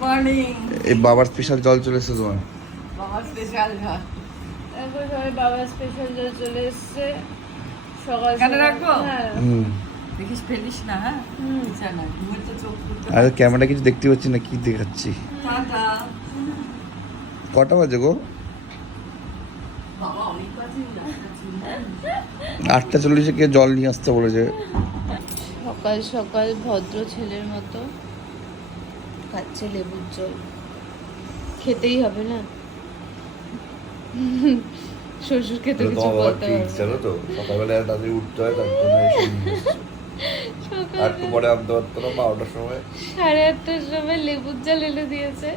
Morning. এই বাবার special জল চলে এসেছে তোমার। বাবার স্পেশাল জল। এখন সবাই বাবার স্পেশাল জল চলে এসছে। সকাল কেন রাখবো? হ্যাঁ। দেখিস ফেলিস না, হ্যাঁ? বিছানা ঘুমের তো চোখ খুলতে আরে ক্যামেরা কিছু দেখতে পাচ্ছি না, কি দেখাচ্ছি? টাটা। কটা বাজে গো? বাবা অনেক বাজে না। 8:40 কে জল নিয়ে আসতে বলেছে। সকাল সকাল ভদ্র ছেলের মতো খাচ্ছে লেবুর জল। খেতেই হবে না, শ্বশুরকে তো কিছু বলতে হবে না। জানো তো সকালবেলা তাড়াতাড়ি উঠতে হয়, তার জন্য এসে নিয়ে এসেছে। আর একটু পরে আনতে পারতো না, 12টার সময়। 8:30টার সময় লেবুর জল এনে দিয়েছে,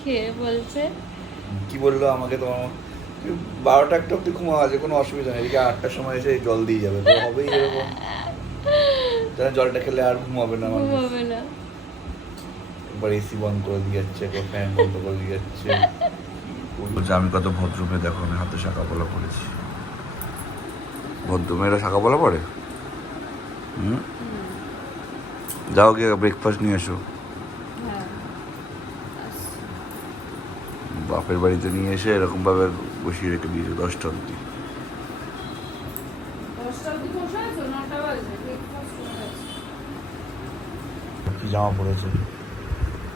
খেয়ে বলছে কি বললো আমাকে, তোমার 12টা একটা অব্দি ঘুমা আছে, কোনো অসুবিধা নেই, এদিকে 8টার সময় এসে জল দিয়ে যাবে, তো হবেই এরকম। জলটা খেলে আর ঘুমাবে না মানুষ। ঘুমাবে না। একবার এসি বন্ধ করে দিয়ে যাচ্ছে, একবার ফ্যান বন্ধ করে দিয়ে যাচ্ছে। বলছে আমি কত ভদ্র মেয়ে, দেখো আমি হাতে শাঁকা পলা পড়েছি। ভদ্র মেয়েরা শাঁকা পলা পড়ে? যাও গিয়ে ব্রেকফাস্ট নিয়ে এসো। হ্যাঁ, বাপের বাড়িতে নিয়ে এসে এরকম ভাবে বসিয়ে রেখে দিয়েছে 10টা অব্দি। 10টা অবধি বসে আছো? 9টা বাজে, breakfast হয়ে গেছে। কি জামা পড়েছে,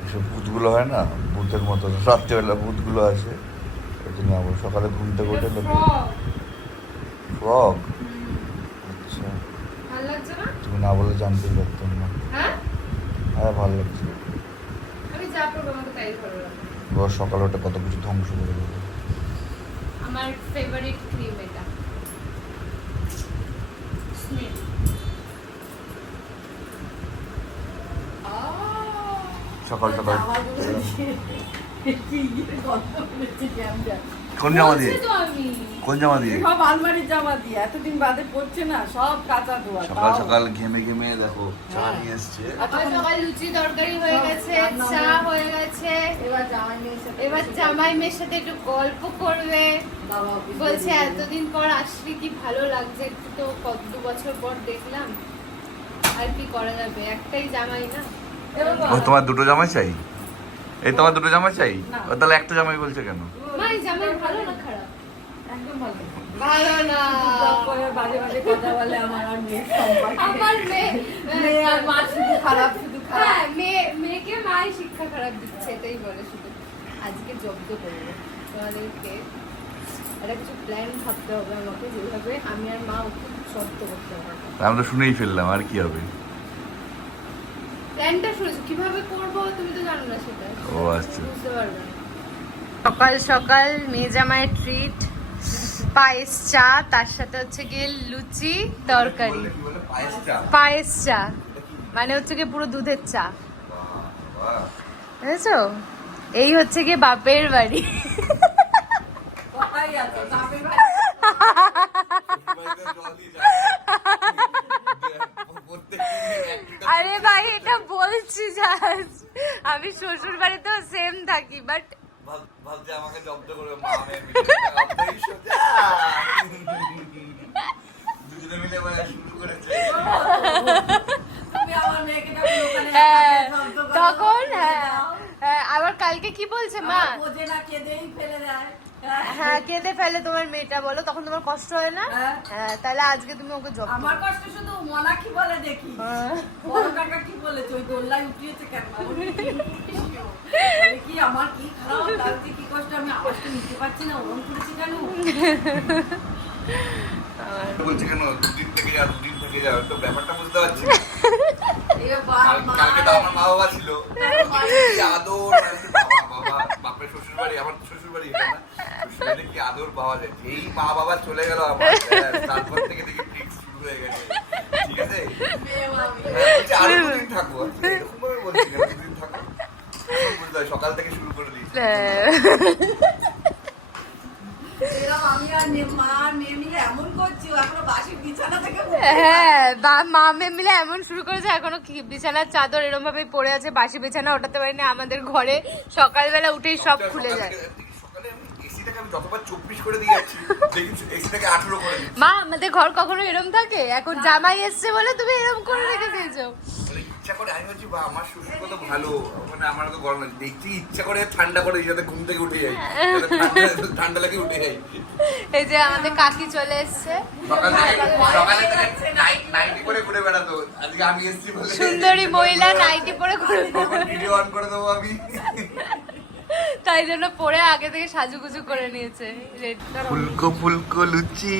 এসব ভূতগুলো হয় না, ভূতের মতো রাত্রেবেলা ভূতগুলো আসে, ওই জন্য আবার সকালে ঘুম থেকে উঠে এটা frock। ফ্রক। আচ্ছা, ভালো লাগছে না? তুমি না বলে জানতেই পারতাম না। হ্যাঁ, হ্যাঁ ভালো লাগছে। আমি যা পরবো আমাকে তাই ভালো লাগে। রোজ সকালে ওটা কত কিছু ধ্বংস করে দেবে। আমার ফেভারিট ক্রিম এটা, স্নেপ। সকাল সকাল জামাগুলো দিয়ে কি গন্ধ করেছে ক্যামেরা। কোন জামা দিয়ে? বলছি তো আমি। কোন জামা দিয়ে? সব আলমারির জামা দিয়ে এতদিন বাদে পড়ছে না, সব কাঁচা ধোয়া। সকাল সকাল ঘেমে ঘেমে দেখো চা নিয়ে এসছে। সকাল সকাল লুচি তরকারি হয়ে গেছে, চা হয়ে গেছে। এবার জামাই মেয়ের সাথে এবার জামাই মেয়ের সাথে একটু গল্প করবে। বাবা অফিস বলছে বেরিয়ে এতদিন পর আসলি, কি ভালো লাগছে, একটু তো কত 2 বছর পর দেখলাম, আর কি করা যাবে, একটাই জামাই না। ও তোমার দুটো জামা চাই? এই তোমার দুটো জামা চাই? না। ও তাহলে একটা জামাই বলছে কেন? মাই জামাই ভালো না খারাপ? একদম ভালো। ভালো না। ব্লগ করে বাজে বাজে কথা বলে আমার আর মেয়ের সম্পর্কে। আমার মেয়ে মেয়ে আর মা শুধু খারাপ, শুধু খারাপ। হ্যাঁ, মেয়েকে মাই শিক্ষা খারাপ দিচ্ছে, এটাই বলে শুধু। আজকে জব্দ করবো তোমাদেরকে, একটা কিছু প্ল্যান ভাবতে হবে আমাকে, যেভাবে আমি আর মা ওকে শর্ত করতে হবে। আমরা তো শুনেই ফেললাম, আর কি হবে? প্ল্যানটা শুনেছো, কিভাবে করবো তুমি তো জানো না সেটা। ও আচ্ছা। বুঝতে পারবে না। সকাল সকাল মেয়ে জামাইয়ের ট্রিট, পায়েস চা, তার সাথে হচ্ছে গিয়ে লুচি তরকারি। পায়েস চা মানে হচ্ছে গিয়ে পুরো দুধের চা, বুঝেছো? এই হচ্ছে গিয়ে বাপের বাড়ি। কথাই আছে, বাপের বাড়ি। আরে ভাই, এটা বলছি জাস্ট, আমি শ্বশুর বাড়িতেও সেম থাকি, বাট ভাবছে আমাকে জব্দ করবে মা মেয়ে মিলে। দুজনে মিলে মানে শুরু করেছে। তুমি আমার মেয়েকে তখন ওখানে হ্যাঁ, একা শব্দ করো, তখন বলে হ্যাঁ দাও। হ্যাঁ, আবার কালকে কি বলছে মা, আমার বোঝে না, কেঁদেই ফেলে দেয়। হ্যাঁ কেঁদে ফেলে তোমার মেয়েটা, বলো তখন তোমার কষ্ট হয় না? হ্যাঁ। হ্যাঁ, তাহলে আজকে তুমি ওকে জব আমার কষ্ট শুধু মনা কি বলে দেখি, বড় কাকা কি বলেছে, ওই দোল্লায় উঠিয়েছে কেন, বলে কি আমার কি খারাপ লাগছে, কি কষ্ট, আমি আওয়াজটা নিতে পারছি না, ওরম করেছি কেন। বলছে কেন দুদিন থেকে যা, তো ব্যাপারটা বুঝতে পারছি না। এবার কালকে তো আমার মা বাবা ছিল, কি আদর, বাবা বাপের শ্বশুর বাড়ি, আমার শ্বশুর বাড়ি এটা না, শ্বশুর বাড়ি কি আদর পাওয়া যায়। এই মা বাবা চলে গেল আমার, তারপর থেকে দেখি ট্রিক্স শুরু হয়ে গেছে। ঠিক আছে, বলছি আরো দুদিন থাকবো, এরকম ভাবে বলছি কেন, দুদিন থাকবো, বুঝতে হয় সকাল থেকে শুরু করে দিয়েছি। এরকম আমি আর মা মেয়ে মিলে এমন করছি, ও এখনো বাসির বিছানা থেকে হ্যাঁ, মা মেয়ে মিলে এমন শুরু করেছে, এখনো কি বিছানার চাদর এরকম ভাবে পড়ে আছে, বাসি বিছানা ওঠাতে পারিনি আমাদের ঘরে, সকালবেলা উঠেই সব খুলে যায়। সকালে আমি এসিটাকে আমি যতবার 24 করে দিয়ে যাচ্ছি, দেখি এসিটাকে 18 করে দিচ্ছি। মা, আমাদের ঘর কখনো এরম থাকে? এখন জামাই এসছে বলে তুমি এরম করে রেখে দিয়েছো। ইচ্ছা করে আমি বলছি বা আমার শ্বশুর কত ভালো, মানে আমার তো গরম লাগে দেখছি, ইচ্ছা করে ঠান্ডা করে যাতে ঘুম থেকে উঠে যাই, যাতে ঠান্ডা লাগে উঠে যাই। এই যে আমাদের কাকি চলে এসছে, সকালে থেকে নাইটি পরে ঘুরে বেড়াতো, আজকে আমি এসেছি বলে সুন্দরী মহিলা নাইটি পরে ঘুরে ভিডিও অন করে দেবো আমি। তাই জন্য পরে আগে থেকে সাজুগুজু করে নিয়েছে। ফুলকো ফুলকো লুচি।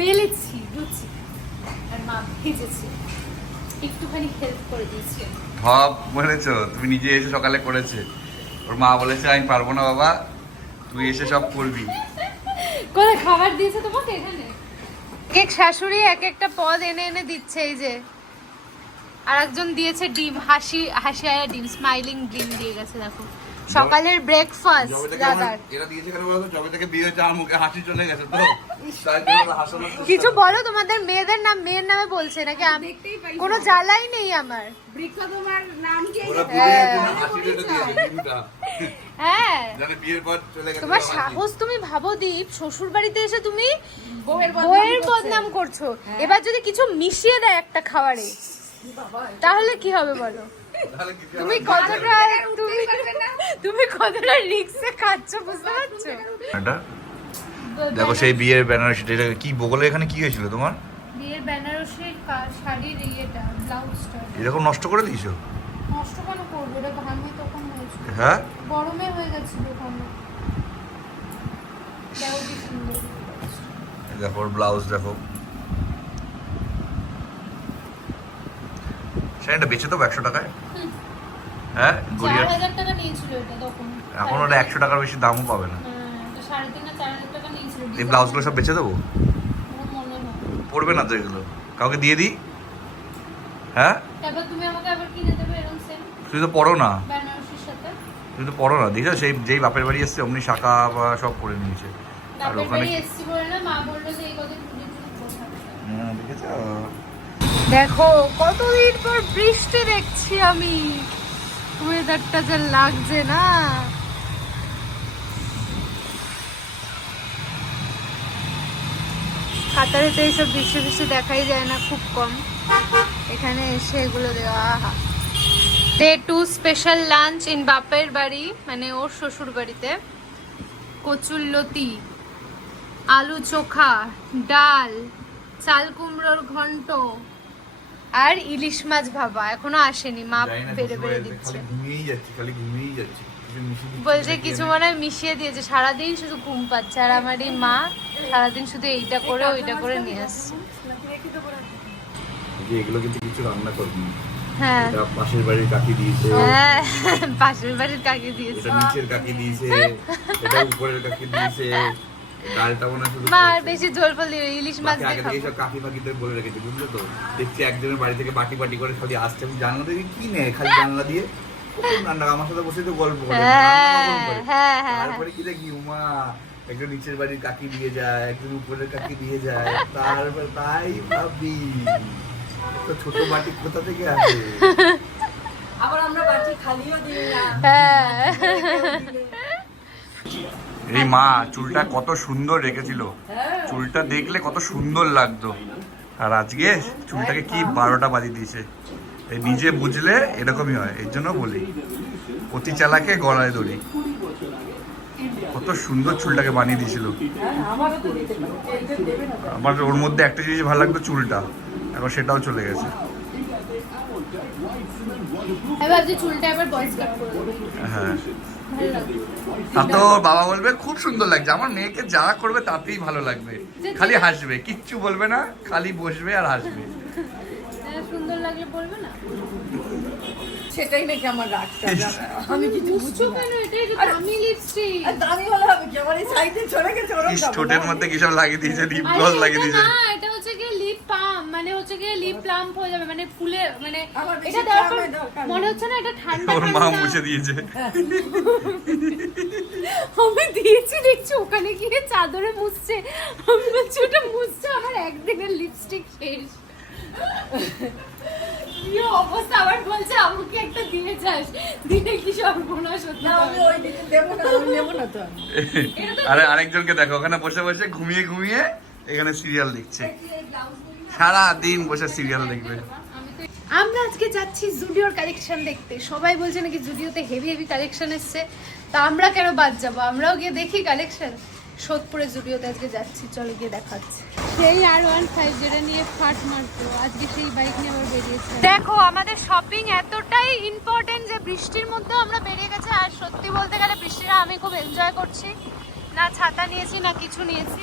বেলেছি লুচি আর মা ভেজেছে, একটুখানি হেল্প করে দিয়েছি। ভাব বলেছো তুমি নিজে এসে সকালে করেছে, ওর মা বলেছে আমি পারবো না বাবা, তুই এসে সব করবি। কোথায় খাবার দিয়েছে তোমাকে? এখানে এক শাশুড়ি এক একটা পদ এনে এনে দিচ্ছে। এই যে আর একজন দিয়েছে ডিম, হাসি হাসি আয়া ডিম, স্মাইলিং ডিম দিয়ে গেছে। দেখো সকালের ব্রেকফাস্ট দাদার। এরা দিয়েছে কেন বলতো, যবে থেকে বিয়ে হয়েছে আমার মুখে হাসি চলে গেছে তো, তাই জন্য হাসানোর চেষ্টা। কিছু বলো তোমাদের মেয়েদের নাম, মেয়ের নামে বলছে নাকি? আমি কোনো জ্বালাই নেই আমার। ওরা বিয়ের জন্য হাসিটা দিয়েছে ডিমটা। হ্যাঁ জানে বিয়ের পর চলে গেছে তোমার হাসি। সাহস, তুমি ভাবো দীপ, শ্বশুর বাড়িতে এসে তুমি বউয়ের বদনাম করছো। এবার যদি কিছু মিশিয়ে দেয় একটা খাবারে তাহলে কি হবে বলো? তাহলে কিছু তুমি কতটা তুমি কতটা রিস্কে খাচ্ছ বুঝতে পারছো? এটা দেখো সেই বিয়ের বেনারসিটা, এটা কি বগলে এখানে কি হয়েছিল তোমার? বিয়ের বেনারসির শাড়ির ইয়েটা, ব্লাউজটা এরকম নষ্ট করে দিয়েছো? নষ্ট কেন করবো? এটা ঘামে তখন হয়েছিল, হ্যাঁ গরমে হয়ে গেছিল ওখানে। দেখো কি সুন্দর। দেখো ওর ব্লাউজ দেখো। শাড়িটা বেচে দেবো 100 টাকায়? হ্যাঁ গড়িয়ার 4000 টাকা নিয়েছিল এটা তখন। এখন ওটা 100 টাকার বেশি দামও পাবে না। এটা 3.5 না 4000 টাকা নিয়েছিল। এই ব্লাউজগুলো সব বেচে দেবো? আমার মনে হয় পড়বে না তো এগুলো, কাউকে দিয়ে দিই? হ্যাঁ তারপর তুমি আমাকে আবার কিনে দেবে এরকম সেম তুই তো পড়ো না, বেনারসির সাথে। তুই তো পড়ো না, দেখছো সেই যেই বাপের বাড়ি এসছে অমনি শাখা বা সব করে নিয়েছে। আর বাপের ওখানে বাড়ি এসছি বলে না, মা বললো যে এই কথা খুঁজে দেখেছো? দেখো কতদিন পর বৃষ্টি দেখছি আমি, ওয়েদারটা যা লাগছে না। কাতারে তো এইসব বৃষ্টি বৃষ্টি দেখাই যায় না, খুব কম। এখানে এসে এগুলো দেওয়া। ডে 2 স্পেশাল লাঞ্চ ইন বাপের বাড়ি, মানে ওর শ্বশুর বাড়িতে। কচুরলতি, আলু চোখা, ডাল, চাল কুমড়োর ঘন্ট আর ইলিশ মাছ ভাবা। এখনো আসেনি, মা বেড়ে বেড়ে দিচ্ছে। ঘুমিয়েই যাচ্ছি, খালি ঘুমিয়েই যাচ্ছি। বলছে কিছু মনে হয় মিশিয়ে দিয়েছে, সারাদিন শুধু ঘুম পাচ্ছে। আর আমার এই মা সারাদিন শুধু এইটা করে ওইটা করে নিয়ে আসছে। এগুলো কিন্তু কিছু রান্না করবি। হ্যাঁ এটা পাশের বাড়ির কাকি দিয়েছে, হ্যাঁ পাশের বাড়ির কাকি দিয়েছে, এটা নিচের কাকি দিয়েছে, এটা উপরের কাকি দিয়েছে। ডালটা মনে হয় শুধু মা আর বেশি ঝোল ফল দিয়ে ইলিশ মাছ বাকি দিয়ে আগে খাবো। থেকে সব কাকি ফাকিদের বলে রেখেছে, বুঝলে তো? দেখছি একজনের বাড়ি থেকে বাটি বাটি করে খালি আসছে, আমি জানলা দিয়ে কি নেই, খালি জানলা দিয়ে কখন রান্না, আমার সাথে বসে তো গল্প করে হ্যাঁ হ্যাঁ তারপরে কি দেখি উমা একজন নিচের বাড়ির কাকি দিয়ে যায়, একজন উপরের কাকি দিয়ে যায়, তারপর তাই ভাবি তো ছোট বাটি কোথা থেকে আসে। আবার আমরা বাটি খালিও দিই না। হ্যাঁ এই মা চুলটা কত সুন্দর রেখেছিল, চুলটা দেখলে কত সুন্দর লাগতো, আর আজকে চুলটাকে কি 12টা বাজিয়ে দিয়েছে। এই নিজে বুঝলে এরকমই হয়, এর জন্য বলি অতি চালাকে গলায় দড়ি। কত সুন্দর চুলটাকে বানিয়ে দিয়েছিল। আমারও তো দিতে পারে, এদের দেবে না তো। আমার ওর মধ্যে একটা জিনিস ভালো লাগতো, চুলটা, এখন সেটাও চলে গেছে। আমি ভাবছি চুলটা এবার বয়েস কাট করে দেবো, হ্যাঁ ভালো লাগবে। তা তো বাবা বলবে খুব সুন্দর লাগছে, আমার মেয়েকে যা করবে তাতেই ভালো লাগবে, খালি হাসবে, কিচ্ছু বলবে না, খালি বসবে আর হাসবে। সুন্দর লাগলে বলবে না? সেটাই নাকি আমার রাগটা, আমি কিছু বুঝছি না। কেন এটা এটা দামি লিপস্টিক। আর দামি হলে হবে কি, আমার এই সাইডে চলে গেছে ওরকম ইস, ঠোঁটের মধ্যে কি সব লাগিয়ে দিয়েছে, লিপ আরে গ্লস এটা লাগিয়ে দিয়েছে। না, এটা হচ্ছে কি লিপ পাম, মানে হচ্ছে কি লিপ প্লাম্প হয়ে যাবে, মানে ফুলে, মানে আমার বেশি এটা দেওয়ার পর plump এর দরকার নেই। মনে হচ্ছে না এটা ঠান্ডা ওর মা ঠান্ডা। মুছে দিয়েছে। আমি দিয়েছি দেখছি ওখানে গিয়ে চাদরে মুছছে, আমি বলছি ওটা মুছছে, আমার একদিনের লিপস্টিক শেষ। কি অবস্থা, আবার বলছে আমাকে একটা দিয়ে যাস, দিনে কি সর্বনাশ হতে না, আমি পারে। ওই দিকে দেবো না, আমি নেবো না তো আমি। আরে আরেকজনকে দেখো ওখানে বসে বসে ঘুমিয়ে ঘুমিয়ে এখানে সিরিয়াল দেখছে, সারা দিন বসে সিরিয়াল দেখবে। আমরা আজকে যাচ্ছি জুডিওর কালেকশন দেখতে। সবাই বলছে নাকি জুডিওতে হেভি হেভি কালেকশন এসছে, তা আমরা কেন বাদ যাবো, আমরাও গিয়ে দেখি কালেকশন। সোদপুরে জুডিওতে আজকে যাচ্ছি, চলো গিয়ে দেখাচ্ছি। সেই R15 যেটা নিয়ে ফাট মারতো, আজকে সেই বাইক নিয়ে আবার বেরিয়েছে। দেখো আমাদের শপিং এতটাই ইম্পর্টেন্ট যে বৃষ্টির মধ্যেও আমরা বেরিয়ে গেছে। আর সত্যি বলতে গেলে বৃষ্টিটা আমি খুব এনজয় করছি, না ছাতা নিয়েছি না কিছু নিয়েছি,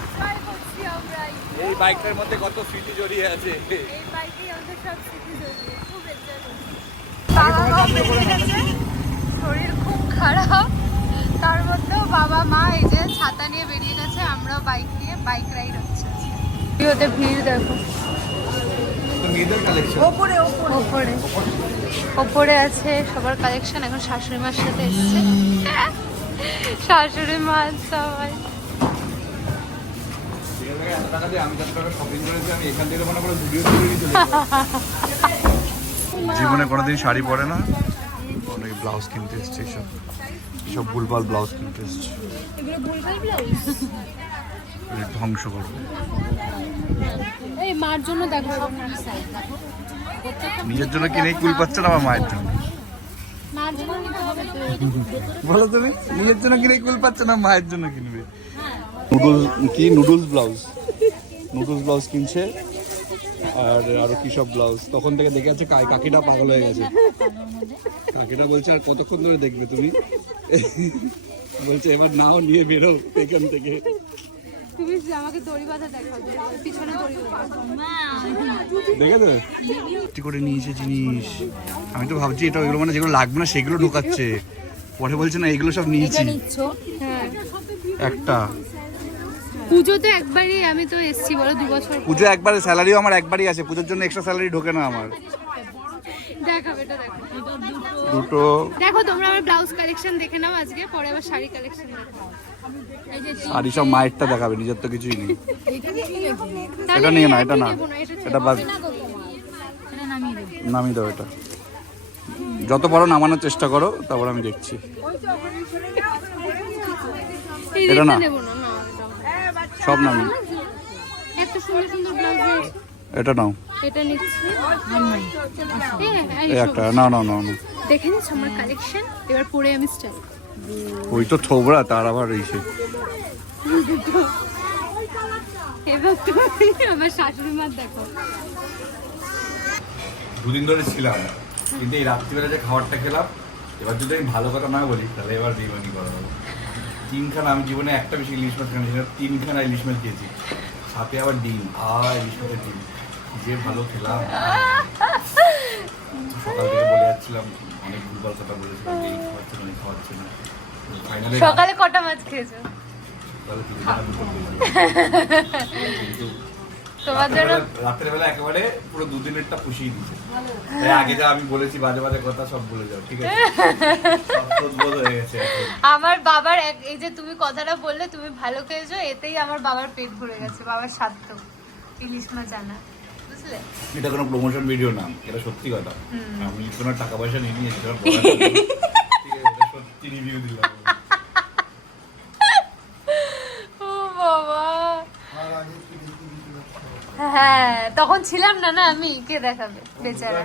এনজয় করছি আমরা। এই বাইকটার মধ্যে কত স্মৃতি জড়িয়ে আছে। এই বাইকেই আমাদের সব স্মৃতি জড়িয়ে, খুব এনজয় করছি। বাবা মাও বেরিয়ে গেছে, শরীর খুব খারাপ, তার মধ্যেও বাবা মা এই যে ছাতা নিয়ে বেরিয়ে গেছে, আমরাও বাইক নিয়ে বাইক রাইড হচ্ছে। ভিডিওতে ভিড় দেখো, মেয়েদের কালেকশন ওপরে ওপরে আছে সবার কালেকশন। এখন শাশুড়ি মার সাথে এসছে, শাশুড়ি মা সবাই। জীবনে কোনোদিন শাড়ি পরে না, অনেক ব্লাউজ কিনতে এসছে, সব ভুলভাল ব্লাউজ কিনতে এসছে, এগুলো ভুলভাল ব্লাউজ। ধ্বংস করবে। এই মার জন্য দেখো, নিজের জন্য কিনেই কুল পাচ্ছে না, আমার মায়ের জন্য। মার জন্য নিতে হবে তো। বলো তুমি, নিজের জন্য কিনেই কুল পাচ্ছে না, মায়ের জন্য কিনবে। নুডলস ব্লাউজ কিনছে, আর আরো কি সব ব্লাউজ। তখন থেকে দেখে আছে কাকিটা পাগল হয়ে গেছে। কাকিটা বলছে আর কতক্ষণ ধরে দেখবে তুমি, বলছে এবার নাও নিয়ে বেরো এখান থেকে। তুমি আমাকে দড়ি বাঁধা দেখাও, পিছনে দড়ি বাঁধা। দেখে তো করে নিয়েছে জিনিস। আমি তো ভাবছি এটা ওইগুলো মানে যেগুলো লাগবে না সেগুলো ঢোকাচ্ছে, পরে বলছে না এগুলো সব নিয়েছি। হ্যাঁ, একটা পুজোতে একবারই আমি তো এসছি, বলো 2 বছর পুজো একবারে, স্যালারিও আমার একবারই আছে, পুজোর জন্য এক্সট্রা স্যালারি ঢোকে না আমার। দেখাবে, এটা দেখো। দুটো দেখো তোমরা আমার ব্লাউজ কালেকশন দেখে নাও আজকে, পরে আবার শাড়ি কালেকশন দেখো। শাড়ি সব মায়েরটা দেখাবে, নিজের তো কিছুই নেই। তাহলে এটা নিয়ে না, এটা আমি না, নেবো না, এটা এটা বাদ, নামিয়ে দাও। এটা যত পারো নামানোর চেষ্টা করো, তারপর আমি দেখছি। এই এটা না, নেবো না, না এটা। সব নামিয়ে। এত সুন্দর সুন্দর ব্লাউজ। এটা নাও, এটা নিচ্ছি। এই একটা না না না না, দেখে নিচ্ছ আমার কালেকশন, এবার পরে আমি স্টাইল। ওই তো থোবরা, তার আবার রয়েছে। এবার তুমি আমার শাশুড়ি মার দেখো। দুদিন ধরে ছিলাম, কিন্তু এই রাত্রিবেলা যে খাবারটা খেলাম, এবার যদি আমি ভালো কথা না বলি তাহলে এবার বিরিয়ানি করা হবে। 3খানা, আমি জীবনে একটা বেশি ইলিশ মাছ খেয়েছি, 3খানা ইলিশ মাছ খেয়েছি, সাথে আবার ডিম। ইলিশ মাছের ডিম যে ভালো খেলাম। সকাল থেকে বলে যাচ্ছিলাম, অনেক ভুলভাল কথা বলেছিলাম, এই খাওয়াচ্ছে না, খাওয়াচ্ছে না। ফাইনালি সকালে কটা মাছ খেয়েছো? কিন্তু তোমার জন্য রাতের বেলা একেবারে পুরো দুদিনেরটা পুষিয়ে দিচ্ছে। তাই আগে যা আমি বলেছি বাজে বাজে কথা সব বলে যাও, ঠিক আছে? সব বোধ হয়ে গেছে এখন। আমার বাবার এই যে তুমি কথাটা বললে, তুমি ভালো খেয়েছো, এতেই আমার বাবার পেট ভরে গেছে। বাবার সাধ্য ইলিশ মাছ আনা, বুঝলে? এটা কোনো প্রমোশন ভিডিও না, এটা সত্যি কথা। আমি কোনো টাকা পয়সা নিয়ে নিয়েছি, ঠিক আছে? এটা সত্যি রিভিউ দিলাম। ও বাবা, হ্যাঁ তখন ছিলাম না, না আমি, কে দেখাবে বেচারা।